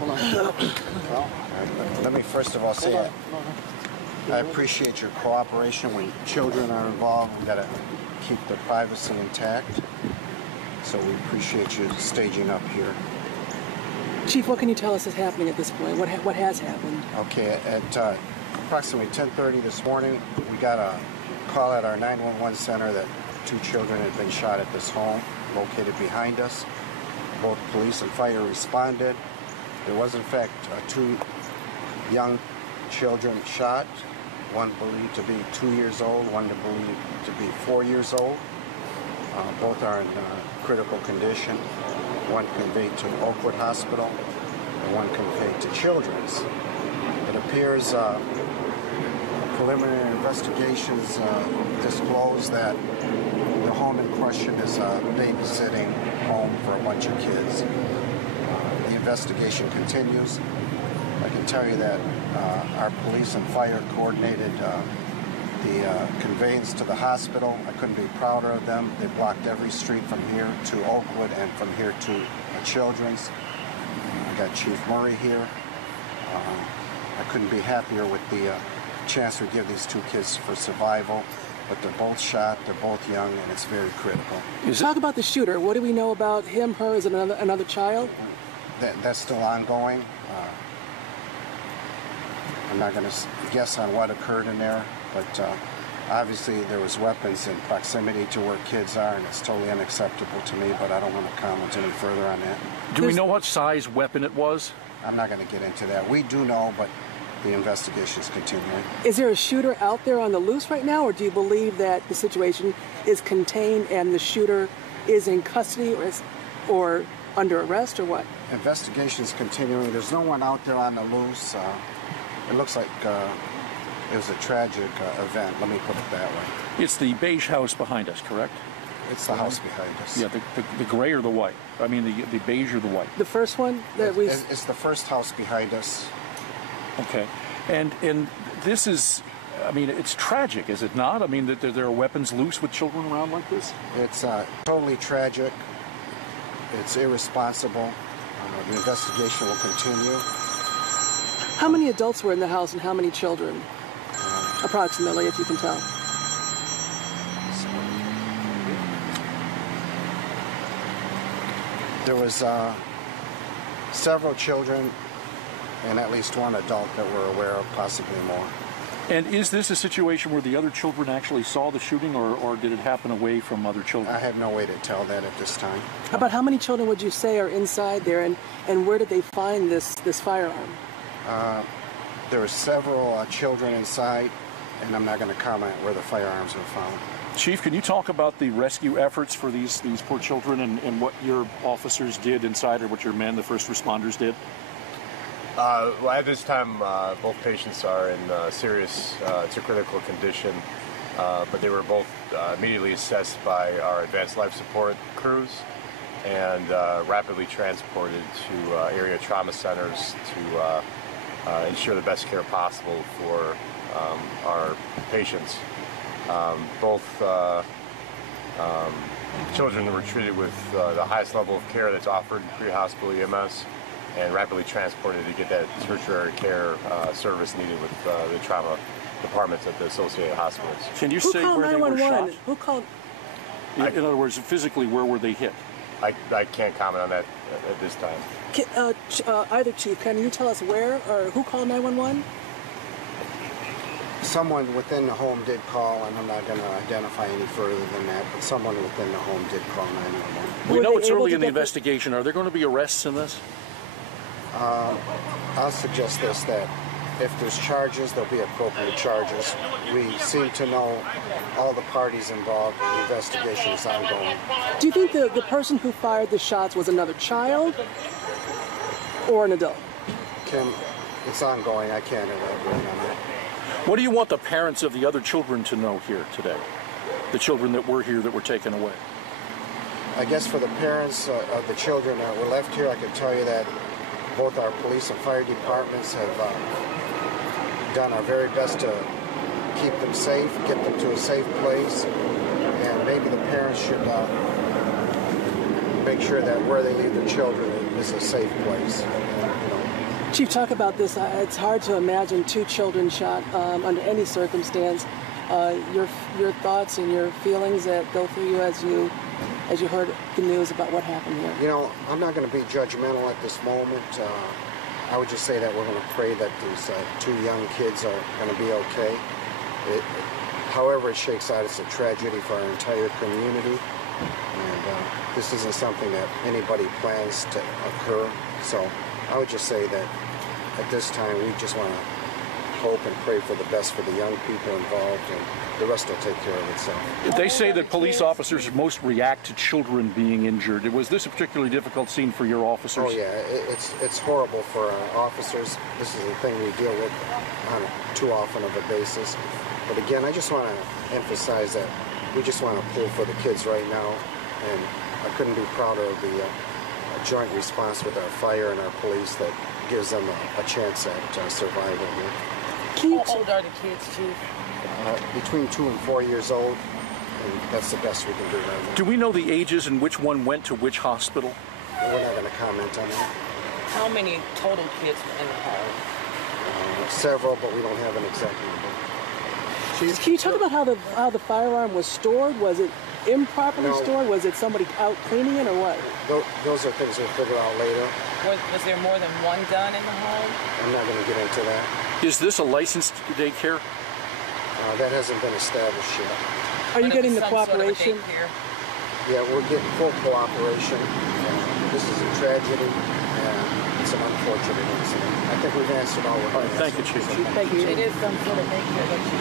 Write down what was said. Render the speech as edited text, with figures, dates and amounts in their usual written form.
Hold on. Well, let me first of all say I appreciate your cooperation. When children are involved, we got to keep their privacy intact. So we appreciate you staging up here. Chief, what can you tell us is happening at this point? What has happened? Okay, at approximately 10:30 this morning, we got a call at our 911 center that 2 children had been shot at this home located behind us. Both police and fire responded. There was, in fact, 2 young children shot, one believed to be 2 years old, one believed to be 4 years old. Both are in critical condition. One conveyed to Oakwood Hospital and one conveyed to Children's. It appears preliminary investigations disclose that the home in question is a babysitting home for a bunch of kids. The investigation continues. I can tell you that our police and fire coordinated the conveyance to the hospital. I couldn't be prouder of them. They blocked every street from here to Oakwood and from here to Children's. I got Chief Murray here. I couldn't be happier with the chance we give these 2 kids for survival. But they're both shot, they're both young, and it's very critical. Talk about the shooter. What do we know about him, her, is it another child? That's still ongoing. I'm not going to guess on what occurred in there, but obviously there was weapons in proximity to where kids are, and it's totally unacceptable to me, but I don't want to comment any further on that. Do we know what size weapon it was? I'm not going to get into that. We do know, but the investigation is continuing. Is there a shooter out there on the loose right now, or do you believe that the situation is contained and the shooter is in custody or under arrest, or what? Investigation is continuing. There's no one out there on the loose. It looks like it was a tragic event, let me put it that way. It's the beige house behind us, correct? It's the house behind us. Yeah, the gray or the white? I mean, the beige or the white? The first one that we... It's the first house behind us. Okay. And this is, I mean, it's tragic, is it not? I mean, that there are weapons loose with children around like this? It's totally tragic. It's irresponsible. The investigation will continue. How many adults were in the house and how many children? Approximately, if you can tell. There was several children and at least one adult that we're aware of, possibly more. And is this a situation where the other children actually saw the shooting, or did it happen away from other children? I have no way to tell that at this time. About how many children would you say are inside there, and where did they find this firearm? There were several children inside, and I'm not going to comment where the firearms were found. Chief, can you talk about the rescue efforts for these poor children and what your officers did inside, or what your men, the first responders, did? Well, at this time, both patients are in serious to critical condition, but they were both immediately assessed by our advanced life support crews and rapidly transported to area trauma centers to ensure the best care possible for our patients. Both children were treated with the highest level of care that's offered in pre-hospital EMS, and rapidly transported to get that tertiary care service needed with the trauma departments at the associated hospitals. Can you say where they were shot? Who called? In other words, physically, where were they hit? I can't comment on that at this time. Either chief, can you tell us where or who called 911? Someone within the home did call, and I'm not going to identify any further than that, but someone within the home did call 911. We know it's early in the investigation. Are there going to be arrests in this? I'll suggest this, that if there's charges, there'll be appropriate charges. We seem to know all the parties involved. The investigation is ongoing. Do you think the person who fired the shots was another child or an adult? Kim, it's ongoing. I can't elaborate on that. What do you want the parents of the other children to know here today? The children that were here that were taken away? I guess for the parents of the children that were left here, I can tell you that both our police and fire departments have done our very best to keep them safe, get them to a safe place, and maybe the parents should make sure that where they leave their children is a safe place. Chief, talk about this. It's hard to imagine 2 children shot under any circumstance. Your thoughts and your feelings that go through you as you heard the news about what happened here. You know, I'm not going to be judgmental at this moment. I would just say that we're going to pray that these 2 young kids are going to be okay. However it shakes out, it's a tragedy for our entire community. And this isn't something that anybody plans to occur. So I would just say that at this time we just want to hope and pray for the best for the young people involved, and the rest will take care of itself. They say that police officers most react to children being injured. Was this a particularly difficult scene for your officers? Oh yeah, it's horrible for our officers. This is the thing we deal with on too often of a basis. But again, I just want to emphasize that we just want to pull for the kids right now, and I couldn't be prouder of the joint response with our fire and our police that gives them a chance at survival here. How old are the kids, Chief? Between 2 and 4 years old, and that's the best we can do right now. Do we know the ages and which one went to which hospital? We're not going to comment on that. How many total kids were in the home? Several, but we don't have an exact number. Can you talk about how the firearm was stored? Was it improperly stored? Was it somebody out cleaning it, or what? Those are things we'll figure out later. Was there more than one gun in the home? I'm not going to get into that. Is this a licensed daycare? That hasn't been established yet. Are you getting the Sort of a cooperation? daycare? Yeah, we're getting full cooperation. This is a tragedy, and it's an unfortunate incident. I think we've answered all the questions. Thank you, Chief. Thank you. It is some sort of daycare that you